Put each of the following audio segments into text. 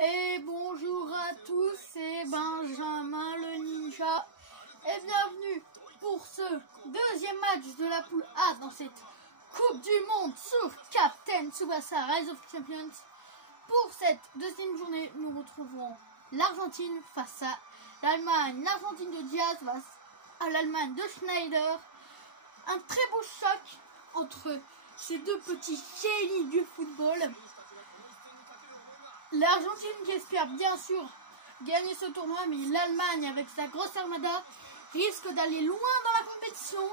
Et bonjour à tous, c'est Benjamin le Ninja et bienvenue pour ce deuxième match de la poule A dans cette Coupe du Monde sur Captain Tsubasa Rise of Champions. Pour cette deuxième journée, nous retrouverons l'Argentine face à l'Allemagne. L'Argentine de Diaz face à l'Allemagne de Schneider. Un très beau choc entre ces deux petits génies du football. L'Argentine qui espère bien sûr gagner ce tournoi, mais l'Allemagne avec sa grosse armada risque d'aller loin dans la compétition.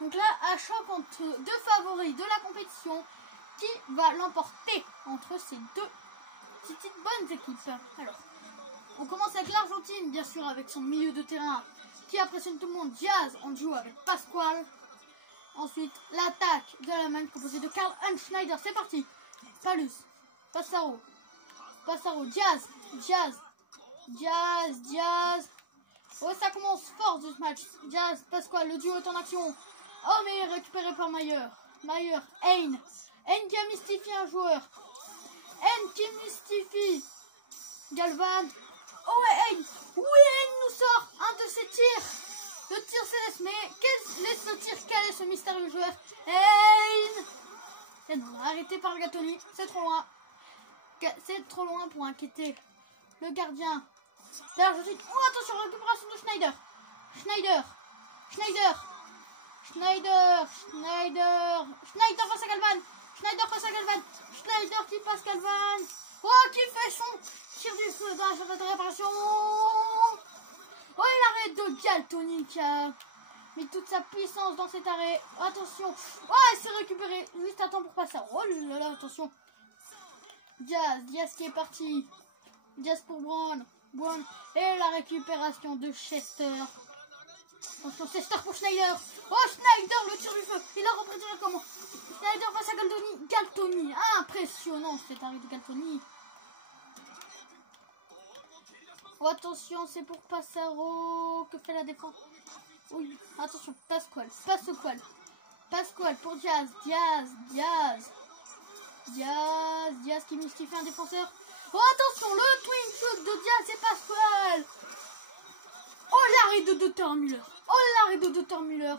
Donc là, un choc entre deux favoris de la compétition, qui va l'emporter entre ces deux petites bonnes équipes. Alors, on commence avec l'Argentine, bien sûr, avec son milieu de terrain qui impressionne tout le monde. Diaz en duo avec Pascual. Ensuite, l'attaque de l'Allemagne composée de Karl-Heinz Schneider. C'est parti. Palus, Passaro, Diaz. Oh, ça commence fort ce match. Diaz, Pascual, le duo est en action. Oh, mais récupéré par Mayer, Hein qui a mystifié un joueur. Hein qui mystifie Galvan. Oh ouais, Hein. Oui, Hein nous sort un de ses tirs. Le tir céleste, mais laisse le tir caler ce mystérieux joueur. Hein. Et non, arrêté par le Gatoni. C'est trop loin. C'est trop loin pour inquiéter le gardien de l'Argentine. Oh, attention, récupération de Schneider face à Galvan. Schneider qui passe Galvan. Oh, qui fait son tir du feu dans la surface de réparation. Oh, et l'arrêt de Galtoni qui a mis toute sa puissance dans cet arrêt. Attention. Oh, il s'est récupéré juste à temps pour passer. Oh là là, attention. Diaz qui est parti. Diaz pour Brown. Et la récupération de Chester. Attention, Chester pour Schneider. Oh, Schneider, le tir du feu. Il a repris directement. Schneider face à Galtoni. Impressionnant cet arrêt de Galtoni. Oh, attention, c'est pour Passaro. Que fait la défense? Oui, attention, Pascual pour Diaz. Diaz qui mystifie un défenseur. Oh, attention, le twin shoot de Diaz et Pascual. Oh, l'arrêt de Dieter Müller.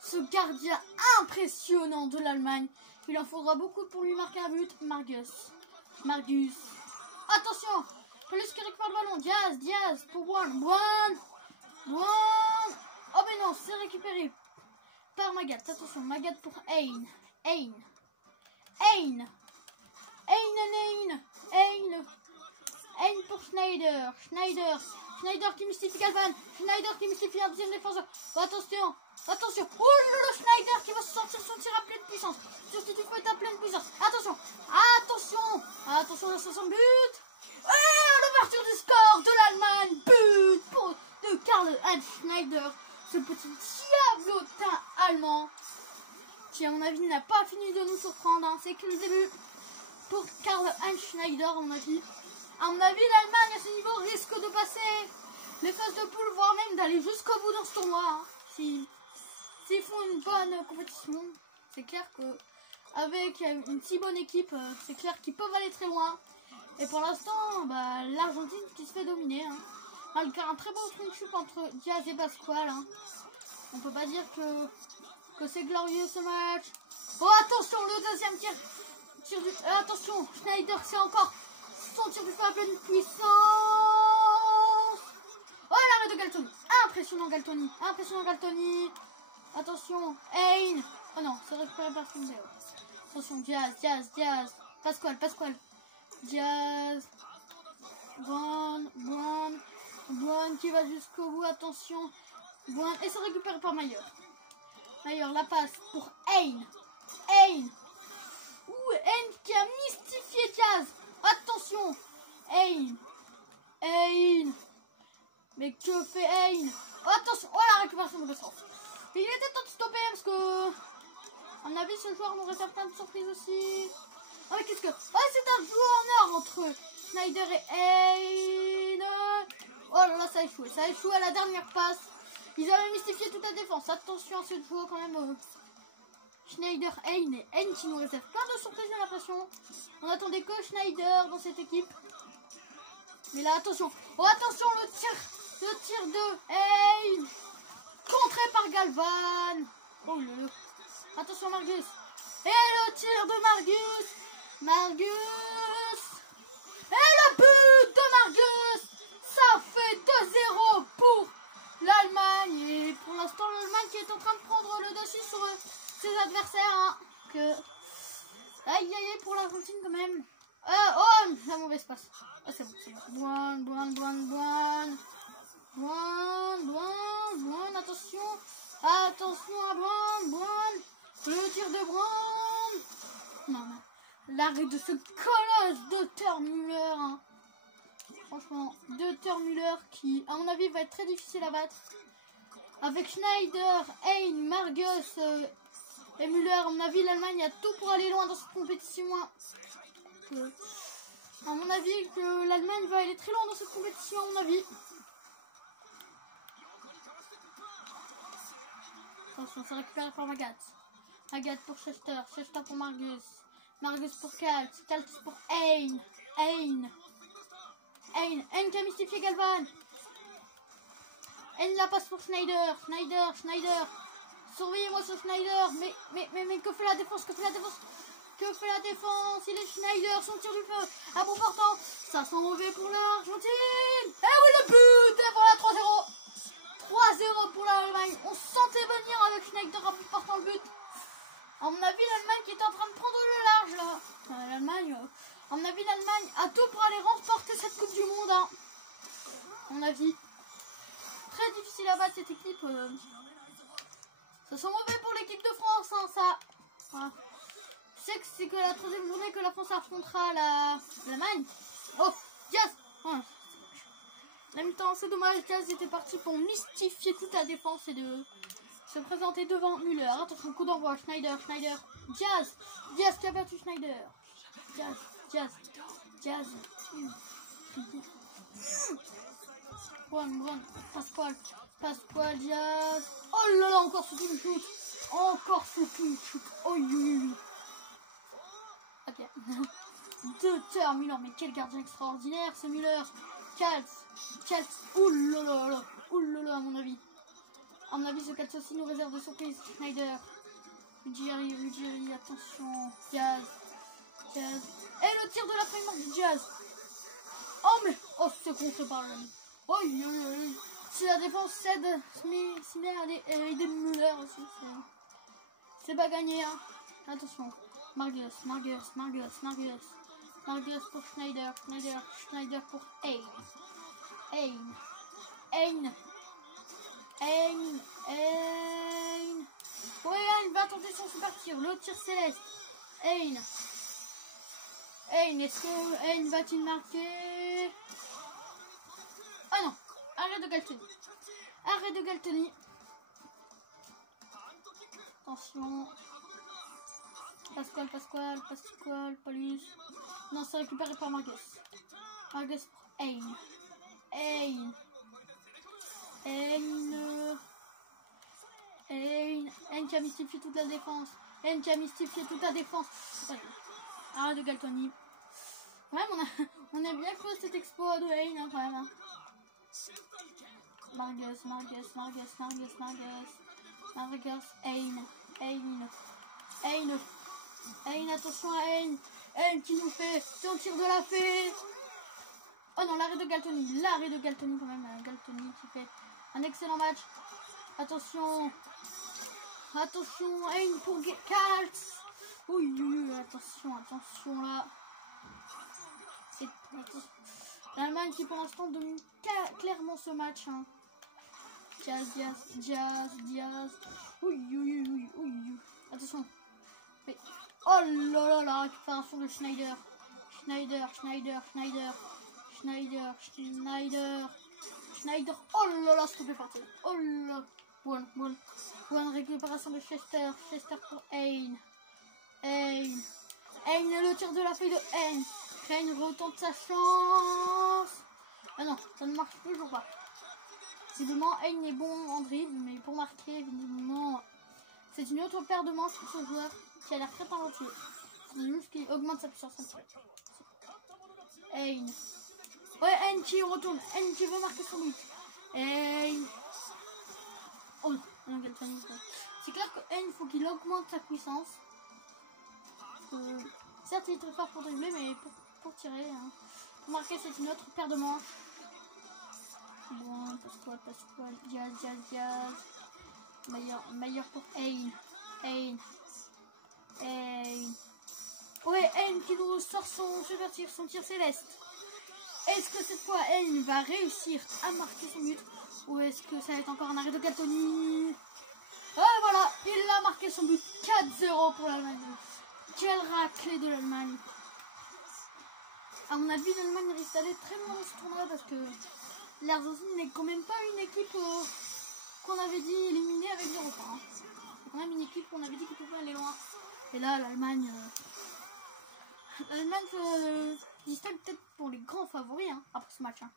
Ce gardien impressionnant de l'Allemagne. Il en faudra beaucoup pour lui marquer un but. Margus. Attention, Pelus qui récupère le ballon. Diaz pour Brown. Oh, mais non, c'est récupéré par Magat. Attention, Magat pour Hein pour Schneider qui mystifie Galvan. Schneider qui mystifie un deuxième défenseur. Oh, attention. Oh, le Schneider qui va sortir son tir à pleine puissance. Surtout du feu est à pleine puissance. Attention, la 60 but. Et l'ouverture du score de l'Allemagne. But de Karl-Heinz Schneider. Ce petit diablotin allemand qui, à mon avis, n'a pas fini de nous surprendre. Hein. C'est que le début pour Karl-Heinz Schneider, à mon avis. À mon avis, l'Allemagne, à ce niveau, risque de passer les phases de poule, voire même d'aller jusqu'au bout dans ce tournoi. Hein. S'ils font une bonne compétition, c'est clair que avec une si bonne équipe, c'est clair qu'ils peuvent aller très loin. Et pour l'instant, l'Argentine qui se fait dominer. Hein. Malgré un très bon swing entre Diaz et Pascual. Hein. On peut pas dire que c'est glorieux ce match. Oh, attention, le deuxième tir du... attention, Schneider, c'est encore son tir du feu à pleine puissance. Oh, l'arrêt de Galtoni. Impressionnant Galtoni. Attention, Hein. Oh non, c'est récupéré par Schneider. Attention, Diaz. Pascual. Diaz. Brown qui va jusqu'au bout. Attention. Brown. Et c'est récupéré par Mayer, la passe pour Hein. Hein qui a mystifié Diaz. Attention. Hein. Mais que fait Hein? Oh, attention. Oh, la récupération de Bessant. Il était temps de stopper parce que, à mon avis, ce joueur nous réserve plein de surprises aussi. Oh, mais qu'est-ce que... Oh, c'est un jeu en or entre Schneider et Hein. Oh là là, ça a échoué à la dernière passe. Ils avaient mystifié toute la défense. Attention à ce joueur quand même. Schneider, Hein et Hein qui nous réserve plein de surprises, j'ai l'impression. On attendait que Schneider dans cette équipe. Mais là, attention. Oh, attention, le tir de Hein. Contré par Galvan. Oh là là. Attention, Margus. Et le tir de Margus. Margus. Et le but de Margus. Ça fait 2-0 pour l'Allemagne. Et pour l'instant, l'Allemagne qui est en train de prendre le dessus sur ses adversaires. Hein, aïe, aïe, pour l'Argentine quand même. Oh, la mauvaise passe. Ah, c'est bon, c'est bon. Boine, attention. Attention à Boine. Le tir de Boine. Non, l'arrêt de ce colosse de Müller. Hein. Franchement, de Müller qui, à mon avis, va être très difficile à battre. Avec Schneider, Hein, Margus et Müller, à mon avis, l'Allemagne a tout pour aller loin dans cette compétition. Hein. À mon avis, que l'Allemagne va aller très loin dans cette compétition, à mon avis. Attention, c'est récupéré par Magat. Magat pour Chester, Chester pour Margus. Margus pour Kaltz, Kaltz pour Hein. Hein qui a mystifié Galvan. Hein la passe pour Schneider. Schneider. Surveillez-moi sur Schneider. Mais que fait la défense? Que fait la défense? Il est Schneider, son tir du feu. À bout portant. Ça sent mauvais pour l'Argentine. Et oui, le but. Et voilà, 3-0. 3-0 pour l'Allemagne. On sentait venir avec Schneider à bout portant le but. À mon avis, l'Allemagne qui est en train de prendre le large là. L'Allemagne, à mon avis, l'Allemagne a tout pour aller remporter cette Coupe du Monde. Hein. À mon avis, très difficile à battre cette équipe. Ça sent mauvais pour l'équipe de France, hein, ça. Voilà. Je sais que c'est que la troisième journée que la France affrontera l'Allemagne. Oh, Diaz. Ouais. En même temps, c'est dommage, Diaz était parti pour mystifier toute la défense et de se présenter devant Müller. Attention, coup d'envoi, Schneider. Diaz qui a battu Schneider. Diaz. Brown. Pasquale, Diaz. Oh là là, encore ce coup de shoot. Oh oui. Ok. De Müller, mais quel gardien extraordinaire, c'est Müller. Kaltz. Oulala, à mon avis. À mon avis, ce Kaltz aussi nous réserve de surprise. Schneider. Ruggieri, attention. Diaz. Et le tir de la première du Diaz. Oh, c'est contre par là. Si la défense cède, se met à aider Müller aussi. C'est pas gagné. Hein. Attention. Margus pour Schneider pour Hein. Ouais, il va tenter son super tir. Le tir céleste. Hein, est-ce que Hein va-t-il marquer? Ah non, arrêt de Galtoni. Attention. Pasquale, Paulus. Non, c'est récupéré par Margus pour Hein. Hein qui a mystifié toute la défense. Ouais. Arrêt de Galtoni. Ouais, on a bien cru cet exploit de Hein, hein, quand même. Hein. Margus, Hein, attention à Hein qui nous fait son tir de la fée. Oh non, l'arrêt de Galtoni quand même. Galtoni qui fait un excellent match. Attention, Hein pour Kaltz. Oui, attention là. L'Allemagne qui pour l'instant domine clairement ce match. Hein. Diaz. Oui. Attention. Mais... Oh là là, la récupération de Schneider. Oh là là, c'est parti. Oh là. Bonne récupération de Chester pour Hein. Le tir de la feuille de Hein. Hein retente sa chance. Ah non, ça ne marche toujours pas. Visiblement, Hein est bon en dribble, mais pour marquer, visiblement, c'est une autre paire de manches pour ce joueur qui a l'air très talentueux. C'est un muscle qui augmente sa puissance. Hein. Ouais, N qui retourne. N qui veut marquer son but. Et... Oh non, c'est clair que N, il faut qu'il augmente sa puissance. Parce que, certes, il est très fort pour dribbler, mais pour tirer, hein. Pour marquer, c'est une autre paire de manches. Bon, Pasquale, Diaz. Meilleur pour Ain. Ouais, Ain qui nous sort son tir céleste. Est-ce que cette fois, Ain va réussir à marquer son but? Ou est-ce que ça va être encore un arrêt de Galtoni? Et voilà, il a marqué son but. 4-0 pour l'Allemagne. Quelle raclée de l'Allemagne. À mon avis, l'Allemagne risque d'aller très loin dans ce tournoi parce que l'Argentine n'est quand même pas une équipe qu'on avait dit éliminée avec l'Europe. Hein. C'est quand même une équipe qu'on avait dit qu'il pouvait aller loin. Et là, l'Allemagne se distingue peut-être pour les grands favoris hein, après ce match. Hein.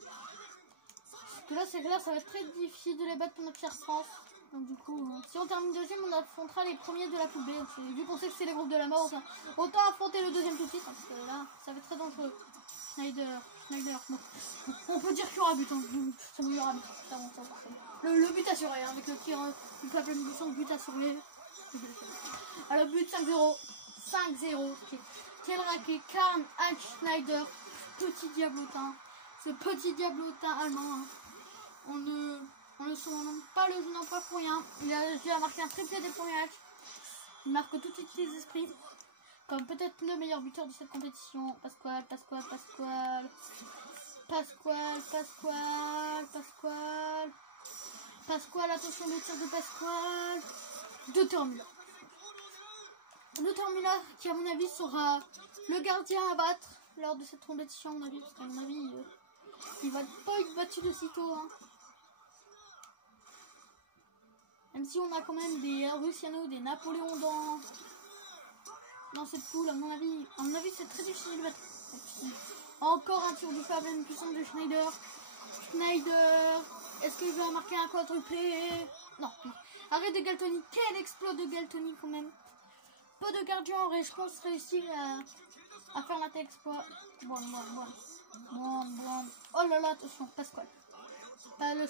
Parce que là, c'est clair, ça va être très difficile de les battre pour notre chère France. Donc du coup, si on termine deuxième, on affrontera les premiers de la poule B. Vu qu'on sait que c'est les groupes de la mort, autant affronter le deuxième tout de suite. Hein, parce que là, ça va être très dangereux. Schneider. Bon. On peut dire qu'il y aura but. Hein. Ça y aura but. Le but assuré, hein, avec le tir du peuple de but assuré. Alors, but 5-0. 5-0. Quel raquet. Karl Heinz Schneider. Petit diablotin. Ce petit diablotin allemand. Hein. On ne surnomme pas le jeune emploi pour rien. Il a marqué un triplé des premiers matchs. Il marque tout de suite les esprits. Comme peut-être le meilleur buteur de cette compétition. Pasquale. Attention le tir de Pasquale. Luther Müller qui à mon avis sera le gardien à battre lors de cette compétition. À mon avis, il va pas être battu de sitôt. Hein. Même si on a quand même des Russiano, des Napoléon dans cette poule, à mon avis c'est très difficile de battre. Encore un tir du Fabian puissant de Schneider. Est-ce qu'il va marquer un quadruplé? Non. Arrêt de Galtoni. Quel exploit de Galtoni quand même. Peu de gardiens auraient, je pense, réussi à faire un tel exploit. Bon. Oh là là, attention, Pasquale. Ouh,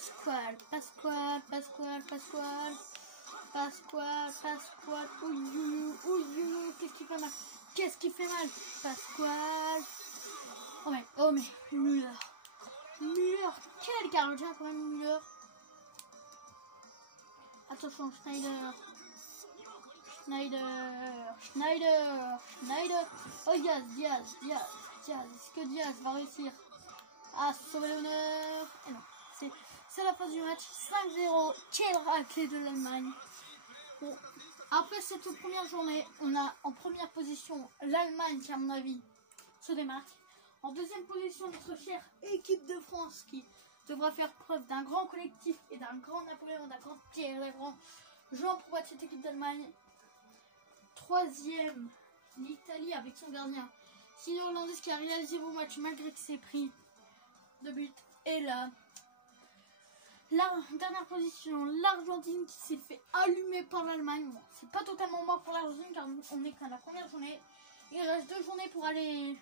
qu'est-ce qui fait mal? Pasquale. Oh mais, Müller, quel gardien quand même, Müller. Attention, Schneider. Oh, Diaz. Est-ce que Diaz va réussir à sauver l'honneur? Et non, c'est la fin du match. 5-0. Quelle raclée de l'Allemagne. Bon, après cette première journée, on a en première position l'Allemagne qui, à mon avis, se démarque. En deuxième position, notre chère équipe de France qui devra faire preuve d'un grand collectif et d'un grand Napoléon, d'un grand Pierre, d'un grand Jean pour battre cette équipe d'Allemagne. Troisième, l'Italie avec son gardien Sino Hollandais qui a réalisé vos matchs malgré que c'est pris de but. Et là, la dernière position, l'Argentine qui s'est fait allumer par l'Allemagne. Bon, c'est pas totalement mort pour l'Argentine car on est qu'à la première journée. Il reste 2 journées pour aller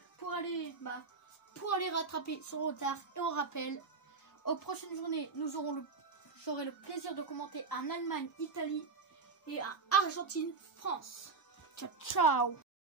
rattraper son retard. Et on rappelle, aux prochaines journées, j'aurai le plaisir de commenter un Allemagne-Italie et un Argentine-France. Ciao, ciao.